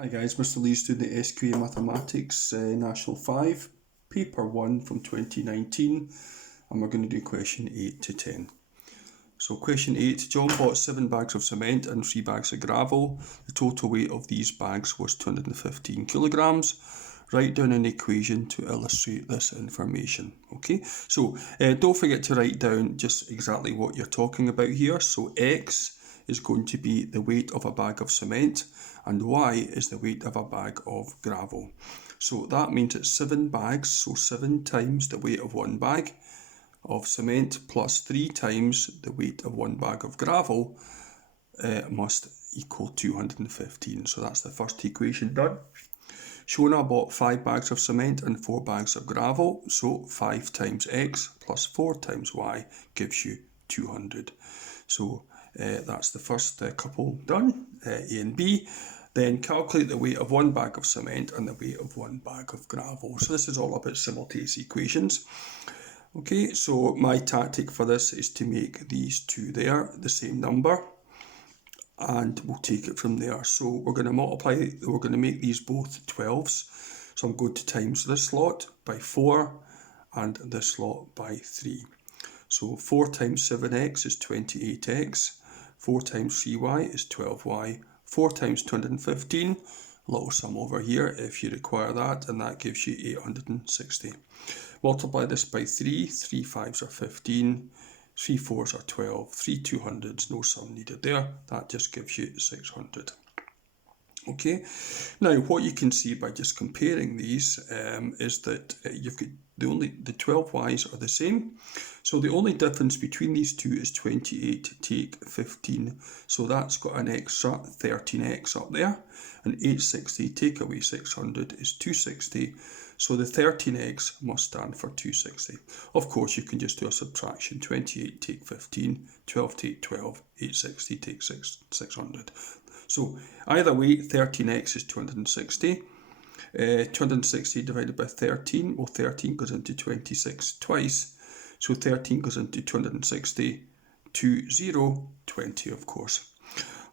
Hi guys, Mr. Lee's doing the SQA Mathematics National 5, Paper 1 from 2019, and we're going to do question 8 to 10. So question 8, John bought 7 bags of cement and 3 bags of gravel. The total weight of these bags was 215 kilograms. Write down an equation to illustrate this information. Okay, so don't forget to write down just exactly what you're talking about here. So X is going to be the weight of a bag of cement and Y is the weight of a bag of gravel. So that means it's 7 bags, so 7 times the weight of 1 bag of cement plus 3 times the weight of 1 bag of gravel must equal 215. So that's the first equation done. Shona bought 5 bags of cement and 4 bags of gravel, so 5 times X plus 4 times Y gives you 200. So that's the first couple done, A and B. Then calculate the weight of 1 bag of cement and the weight of 1 bag of gravel. So this is all about simultaneous equations. Okay, so my tactic for this is to make these two there the same number, and we'll take it from there. So we're going to multiply, we're going to make these both 12s. So I'm going to times this lot by 4 and this lot by 3. So 4 times 7x is 28x, 4 times 3y is 12y, 4 times 215, a little sum over here if you require that, and that gives you 860. Multiply this by 3, 3 5s are 15, 3 4s are 12, 3 200s, no sum needed there, that just gives you 600. Okay, now what you can see by just comparing these is that you've got the 12y's are the same. So the only difference between these two is 28 take 15. So that's got an extra 13x up there. And 860 take away 600 is 260. So the 13x must stand for 260. Of course, you can just do a subtraction. 28 take 15, 12 take 12, 860 take 600. So either way, 13x is 260. 260 divided by 13, well 13 goes into 26 twice. So 13 goes into 260, 20 of course.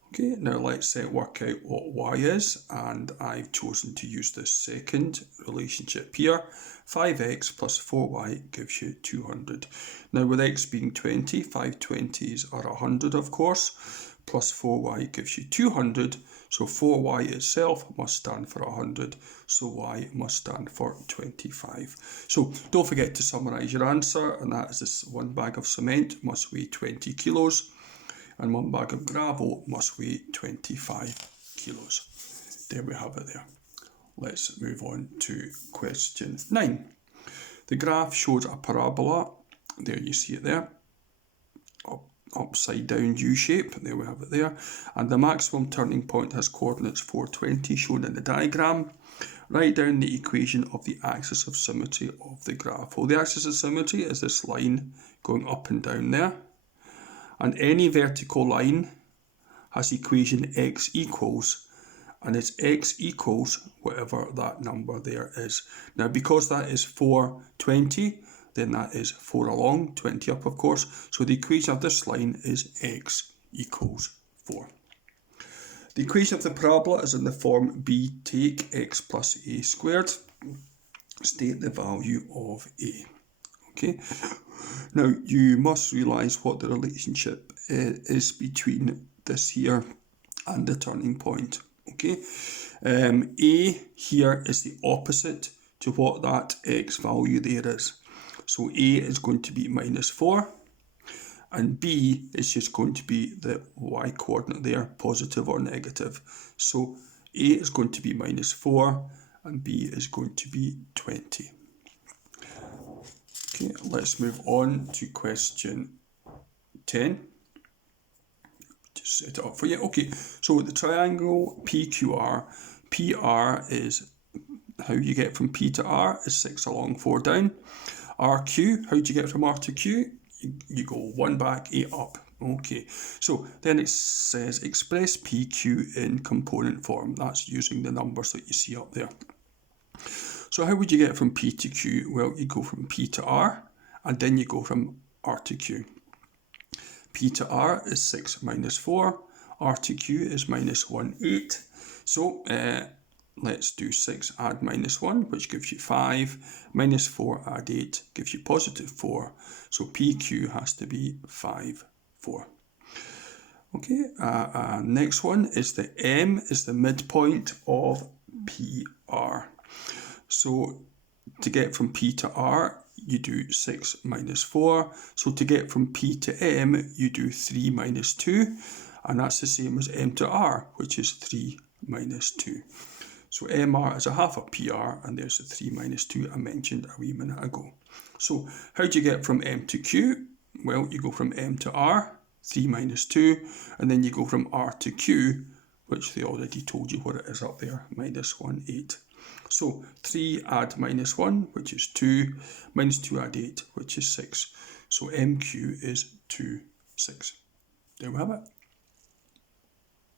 Okay, now let's work out what y is, and I've chosen to use this second relationship here. 5x plus 4y gives you 200. Now with x being 20, 5 20s are 100 of course, plus 4y gives you 200, so 4y itself must stand for 100, so y must stand for 25. So don't forget to summarise your answer, and that is this 1 bag of cement must weigh 20 kilos, and 1 bag of gravel must weigh 25 kilos. There we have it there. Let's move on to question 9. The graph shows a parabola, there you see it there, upside down U shape, there we have it there, and the maximum turning point has coordinates 420 shown in the diagram. Write down the equation of the axis of symmetry of the graph. Well, the axis of symmetry is this line going up and down there, and any vertical line has equation x equals, and it's x equals whatever that number there is. Now because that is 420, then that is 4 along, 20 up of course, so the equation of this line is x equals 4. The equation of the parabola is in the form b take x plus a squared. State the value of a. Okay, now you must realise what the relationship is between this here and the turning point. Okay, a here is the opposite to what that x value there is. So a is going to be minus 4, and b is just going to be the y coordinate there, positive or negative. So a is going to be minus 4, and b is going to be 20. Okay, let's move on to question 10. Just set it up for you. Okay, so the triangle PQR, PR is how you get from P to R is 6 along, 4 down. RQ, how do you get from R to Q? You go 1 back, 8 up. Okay, so then it says express PQ in component form. That's using the numbers that you see up there. So how would you get from P to Q? Well, you go from P to R, and then you go from R to Q. P to R is 6 minus 4. R to Q is minus 1, 8. So let's do 6 add minus 1, which gives you 5. Minus 4 add 8 gives you positive 4. So PQ has to be 5, 4. Okay, next one is the M is the midpoint of PR. So to get from P to R, you do 6 minus 4. So to get from P to M, you do 3 minus 2. And that's the same as M to R, which is 3 minus 2. So MR is a half of PR, and there's the 3 minus 2 I mentioned a wee minute ago. So how do you get from M to Q? Well, you go from M to R, 3 minus 2, and then you go from R to Q, which they already told you what it is up there, minus 1, 8. So 3 add minus 1, which is 2, minus 2 add 8, which is 6. So MQ is 2, 6. There we have it.